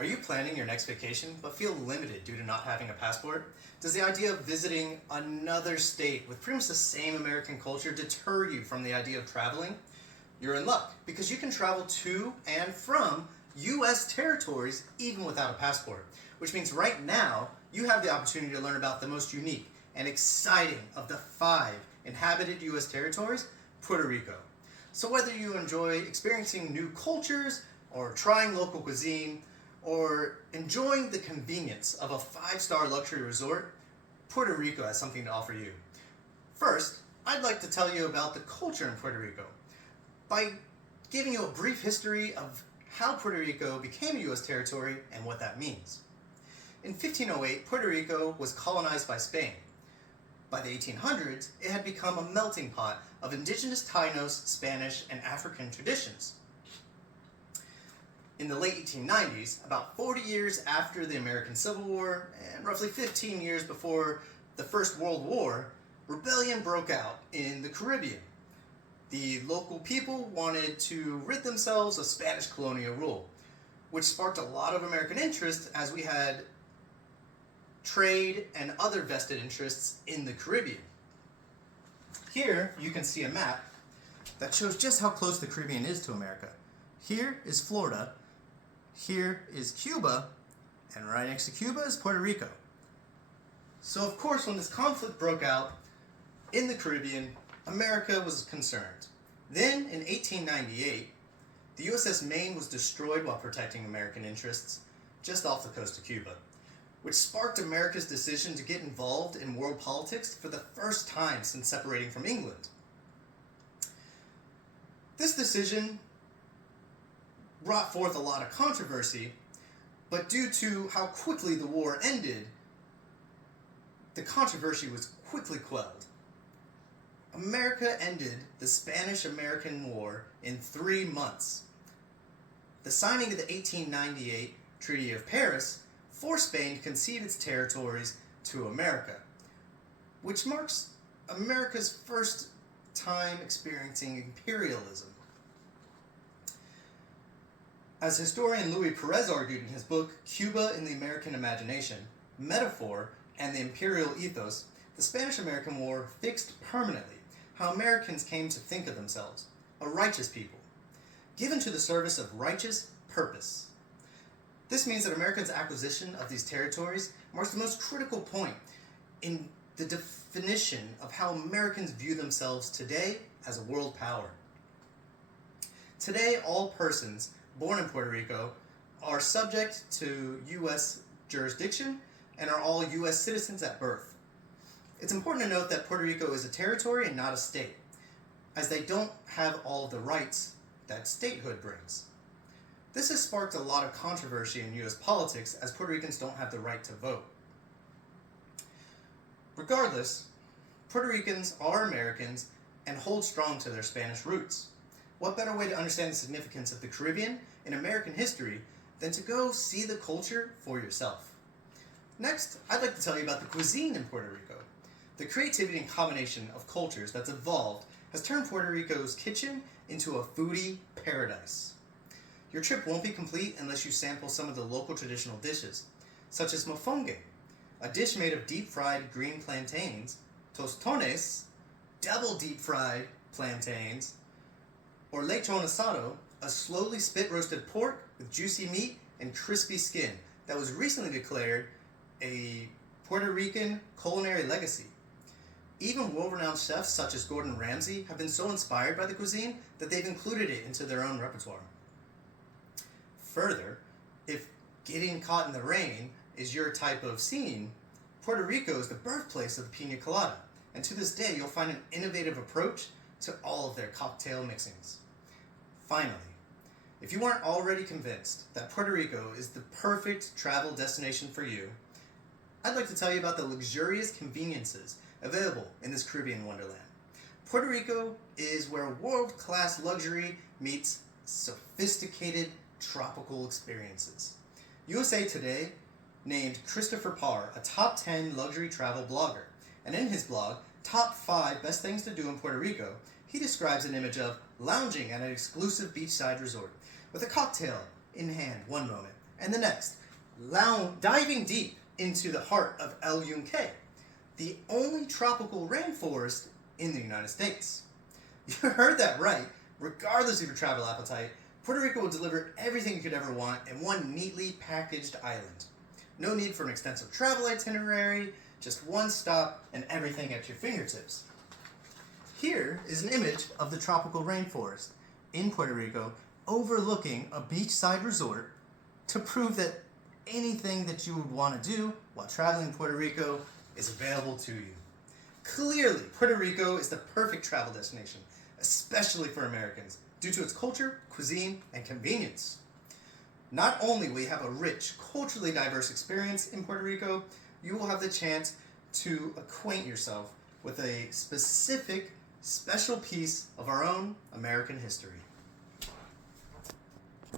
Are you planning your next vacation but feel limited due to not having a passport? Does the idea of visiting another state with pretty much the same American culture deter you from the idea of traveling? You're in luck because you can travel to and from U.S. territories even without a passport, which means right now you have the opportunity to learn about the most unique and exciting of the 5 inhabited U.S. territories, Puerto Rico. So whether you enjoy experiencing new cultures or trying local cuisine, or enjoying the convenience of a 5-star luxury resort, Puerto Rico has something to offer you. First, I'd like to tell you about the culture in Puerto Rico by giving you a brief history of how Puerto Rico became a U.S. territory and what that means. In 1508, Puerto Rico was colonized by Spain. By the 1800s, it had become a melting pot of indigenous Taínos, Spanish, and African traditions. In the late 1890s, about 40 years after the American Civil War, and roughly 15 years before the First World War, rebellion broke out in the Caribbean. The local people wanted to rid themselves of Spanish colonial rule, which sparked a lot of American interest as we had trade and other vested interests in the Caribbean. Here you can see a map that shows just how close the Caribbean is to America. Here is Florida. Here is Cuba, and right next to Cuba is Puerto Rico. So of course, when this conflict broke out in the Caribbean, America was concerned. Then in 1898, the USS Maine was destroyed while protecting American interests just off the coast of Cuba, which sparked America's decision to get involved in world politics for the first time since separating from England. This decision brought forth a lot of controversy, but due to how quickly the war ended, the controversy was quickly quelled. America ended the Spanish-American War in 3 months. The signing of the 1898 Treaty of Paris forced Spain to concede its territories to America, which marks America's first time experiencing imperialism. As historian Louis Perez argued in his book, Cuba in the American Imagination, Metaphor and the Imperial Ethos, the Spanish-American War fixed permanently how Americans came to think of themselves, a righteous people, given to the service of righteous purpose. This means that America's acquisition of these territories marks the most critical point in the definition of how Americans view themselves today as a world power. Today, all persons born in Puerto Rico are subject to U.S. jurisdiction and are all U.S. citizens at birth. It's important to note that Puerto Rico is a territory and not a state, as they don't have all of the rights that statehood brings. This has sparked a lot of controversy in U.S. politics, as Puerto Ricans don't have the right to vote. Regardless, Puerto Ricans are Americans and hold strong to their Spanish roots. What better way to understand the significance of the Caribbean in American history than to go see the culture for yourself? Next, I'd like to tell you about the cuisine in Puerto Rico. The creativity and combination of cultures that's evolved has turned Puerto Rico's kitchen into a foodie paradise. Your trip won't be complete unless you sample some of the local traditional dishes, such as mofongue, a dish made of deep-fried green plantains, tostones, double deep-fried plantains, or lechon asado, a slowly spit-roasted pork with juicy meat and crispy skin that was recently declared a Puerto Rican culinary legacy. Even world-renowned chefs such as Gordon Ramsay have been so inspired by the cuisine that they've included it into their own repertoire. Further, if getting caught in the rain is your type of scene, Puerto Rico is the birthplace of the pina colada, and to this day you'll find an innovative approach to all of their cocktail mixings. Finally, if you weren't already convinced that Puerto Rico is the perfect travel destination for you, I'd like to tell you about the luxurious conveniences available in this Caribbean wonderland. Puerto Rico is where world-class luxury meets sophisticated tropical experiences. USA Today named Christopher Parr a top 10 luxury travel blogger, and in his blog, Top 5 Best Things to Do in Puerto Rico, he describes an image of lounging at an exclusive beachside resort with a cocktail in hand one moment and the next, diving deep into the heart of El Yunque, the only tropical rainforest in the United States. You heard that right. Regardless of your travel appetite, Puerto Rico will deliver everything you could ever want in one neatly packaged island. No need for an extensive travel itinerary, just one stop and everything at your fingertips. Here is an image of the tropical rainforest in Puerto Rico overlooking a beachside resort to prove that anything that you would want to do while traveling Puerto Rico is available to you. Clearly, Puerto Rico is the perfect travel destination, especially for Americans, due to its culture, cuisine, and convenience. Not only will you have a rich, culturally diverse experience in Puerto Rico, you will have the chance to acquaint yourself with a specific, special piece of our own American history.